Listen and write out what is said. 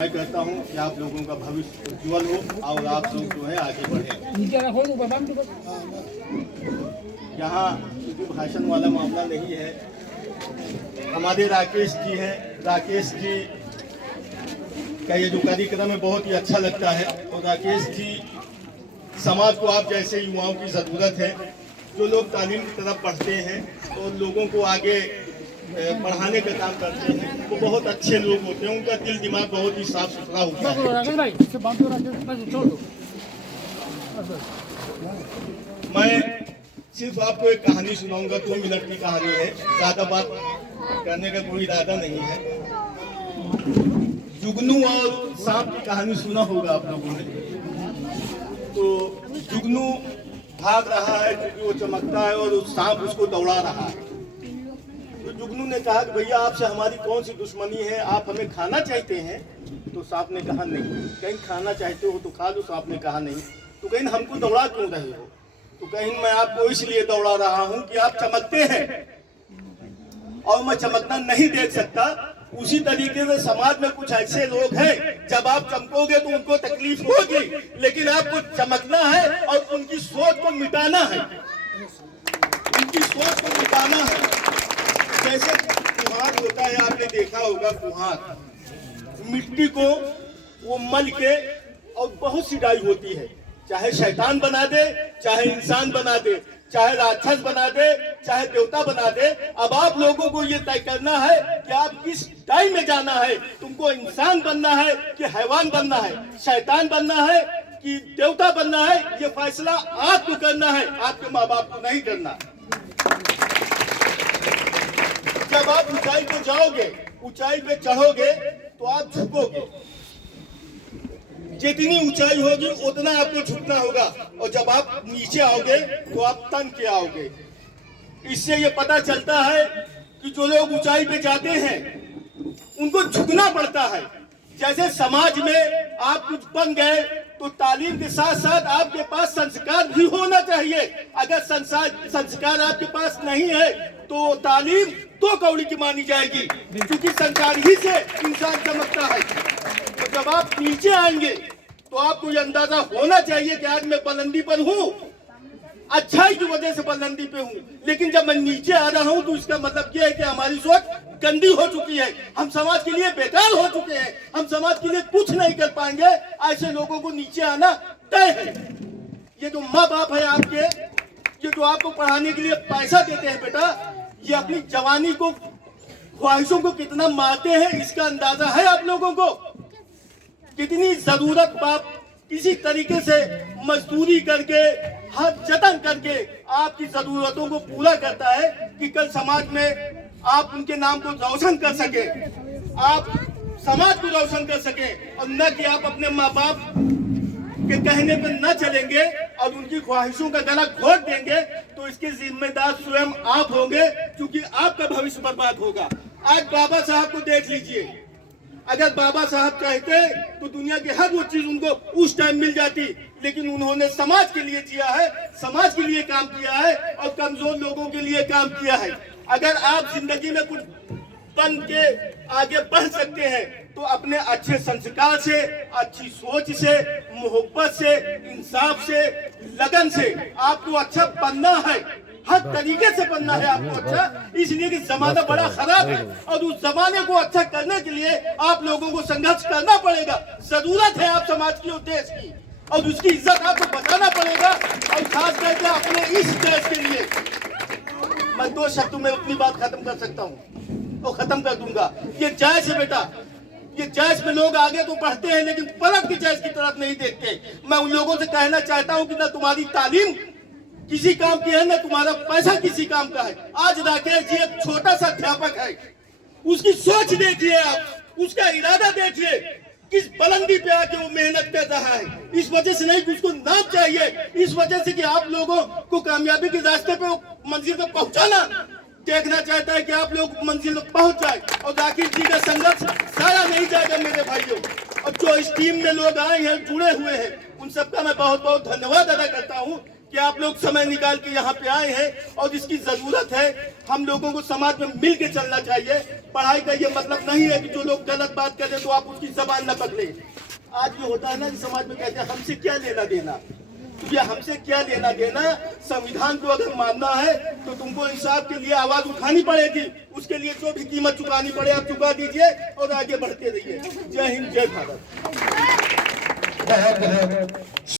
मैं कहता हूँ कि आप लोगों का भविष्य उज्जवल हो और आप लोग जो है आगे बढ़ें। यहाँ क्योंकि भाषण वाला मामला नहीं है। हमारे राकेश जी हैं, राकेश जी का ये जो कार्यक्रम है बहुत ही अच्छा लगता है। तो राकेश जी, समाज को आप जैसे युवाओं की ज़रूरत है, जो लोग तालीम की तरफ पढ़ते हैं तो लोगों को आगे पढ़ाने का काम करते हैं, वो बहुत अच्छे लोग होते हैं। उनका दिल दिमाग बहुत ही साफ सुथरा होता है। मैं सिर्फ आपको एक कहानी सुनाऊंगा, 2 मिनट की कहानी है, ज़्यादा बात करने का कोई इरादा नहीं है। जुगनू और सांप की कहानी सुना होगा आप लोगों ने। तो जुगनू भाग रहा है क्योंकि वो चमकता है और उस सांप उसको दौड़ा रहा है। तो जुगनू ने कहा कि भैया आपसे हमारी कौन सी दुश्मनी है, आप हमें खाना चाहते हैं? तो सांप ने कहा नहीं। कहीं खाना चाहते हो तो खा लो। सांप ने कहा नहीं। तो कहीं हमको दौड़ा क्यों रहे हो? तो कहीं मैं आपको इसलिए दौड़ा रहा हूं कि आप चमकते हैं और मैं चमकना नहीं देख सकता। उसी तरीके से समाज में कुछ ऐसे लोग हैं, जब आप चमकोगे तो उनको तकलीफ होगी, लेकिन आपको चमकना है और उनकी सोच को मिटाना है। उनकी सोच को मिटाना है। जैसे कुम्हार होता है, आपने देखा होगा कुम्हार मिट्टी को वो मल के, और बहुत सी डाई होती है, चाहे शैतान बना दे, चाहे इंसान बना दे, चाहे राक्षस बना दे, चाहे देवता बना दे। अब आप लोगों को ये तय करना है कि आप किस डाई में जाना है। तुमको इंसान बनना है कि हैवान बनना है, शैतान बनना है कि देवता बनना है, ये फैसला आपको करना है, आपके माँ बाप को नहीं करना। जब आप ऊंचाई पे जाओगे, ऊंचाई पे चढ़ोगे तो आप झुकोगे। जितनी ऊंचाई होगी उतना आपको झुकना होगा, और जब आप नीचे आओगे तो आप तन के आओगे। इससे ये पता चलता है कि जो लोग ऊंचाई पे जाते हैं उनको झुकना पड़ता है। जैसे समाज में आप कुछ बन गए तो तालीम के साथ साथ आपके पास संस्कार भी होना चाहिए। अगर संस्कार आपके पास नहीं है तो तालीम 2 कौड़ी की मानी जाएगी, क्योंकि संस्कार ही से इंसान चमकता है। तो जब आप नीचे आएंगे तो आपको ये अंदाजा होना चाहिए कि आज मैं बुलंदी पर हूँ, अच्छाई की वजह से बुलंदी पे हूँ, लेकिन जब मैं नीचे आ रहा हूँ तो इसका मतलब ये है कि हमारी सोच गंदी हो चुकी है, हम समाज के लिए बेकार हो चुके हैं, हम समाज के लिए कुछ नहीं कर पाएंगे। ऐसे लोगों को नीचे आना तय है। ये जो माँ बाप है आपके, ये जो आपको पढ़ाने के लिए पैसा देते हैं बेटा, ये अपनी जवानी को, ख्वाहिशों को कितना मारते हैं, इसका अंदाजा है आप लोगों को। कितनी जरूरत बाप किसी तरीके से मजदूरी करके, हर जतन करके आपकी जरूरतों को पूरा करता है कि कल समाज में आप उनके नाम को रोशन कर सके, आप समाज को रोशन कर सके, और न कि आप अपने माँ बाप के कहने पर न चलेंगे और उनकी ख्वाहिशों का गला घोट देंगे। तो इसके जिम्मेदार स्वयं आप होंगे, क्योंकि आपका भविष्य बर्बाद होगा। आज बाबा साहब को देख लीजिए, अगर बाबा साहब कहते तो दुनिया की हर वो चीज उनको उस टाइम मिल जाती, लेकिन उन्होंने समाज के लिए जिया है, समाज के लिए काम किया है और कमजोर लोगों के लिए काम किया है। अगर आप जिंदगी में कुछ बन के आगे बढ़ सकते हैं तो अपने अच्छे संस्कार से, अच्छी सोच से, मोहब्बत से, इंसाफ से, लगन से आपको अच्छा बनना है। हर तरीके से बनना है आपको अच्छा, इसलिए कि जमाना बड़ा खराब है और उस जमाने को अच्छा करने के लिए आप लोगों को संघर्ष करना पड़ेगा। जरूरत है आप समाज की और देश की, और उसकी इज्जत आपको बचाना पड़ेगा, और खास करके अपने इस देश के लिए। मैं 2 शब्दों में अपनी बात खत्म कर सकता हूँ और खत्म कर दूंगा। ये जायज है बेटा, ये जायज में लोग आगे तो बढ़ते हैं लेकिन पलट के जायज की तरफ नहीं देखते। मैं उन लोगों से कहना चाहता हूँ कि ना तुम्हारी तालीम किसी काम की है, ना तुम्हारा पैसा किसी काम का है। आज राकेश जी एक छोटा सा अध्यापक है, उसकी सोच देखिए आप, उसका इरादा देखिए, किस बुलंदी पे आके वो मेहनत कर रहा है। इस वजह से नहीं कि उसको नाम चाहिए, इस वजह से कि आप लोगों को कामयाबी के रास्ते पे मंजिल तक पहुंचाना देखना चाहता है कि आप लोग मंजिल तक पहुंच जाए। और राकेश जी का संघर्ष सारा नहीं जाएगा मेरे भाइयों। और जो इस टीम में लोग आए हैं, जुड़े हुए हैं, उन सबका मैं बहुत बहुत धन्यवाद अदा करता हूँ कि आप लोग समय निकाल के यहाँ पे आए हैं और जिसकी जरूरत है। हम लोगों को समाज में मिल के चलना चाहिए। पढ़ाई का ये मतलब नहीं है कि जो लोग गलत बात कर रहे तो आप उसकी जबान न पकड़े। आज ये होता है ना कि समाज में कहते हैं हमसे क्या लेना देना, ये हमसे क्या लेना देना। संविधान को अगर मानना है तो तुमको इंसाफ के लिए आवाज उठानी पड़ेगी। उसके लिए जो भी कीमत चुकानी पड़े आप चुका दीजिए और आगे बढ़ते रहिए। जय हिंद, जय भारत।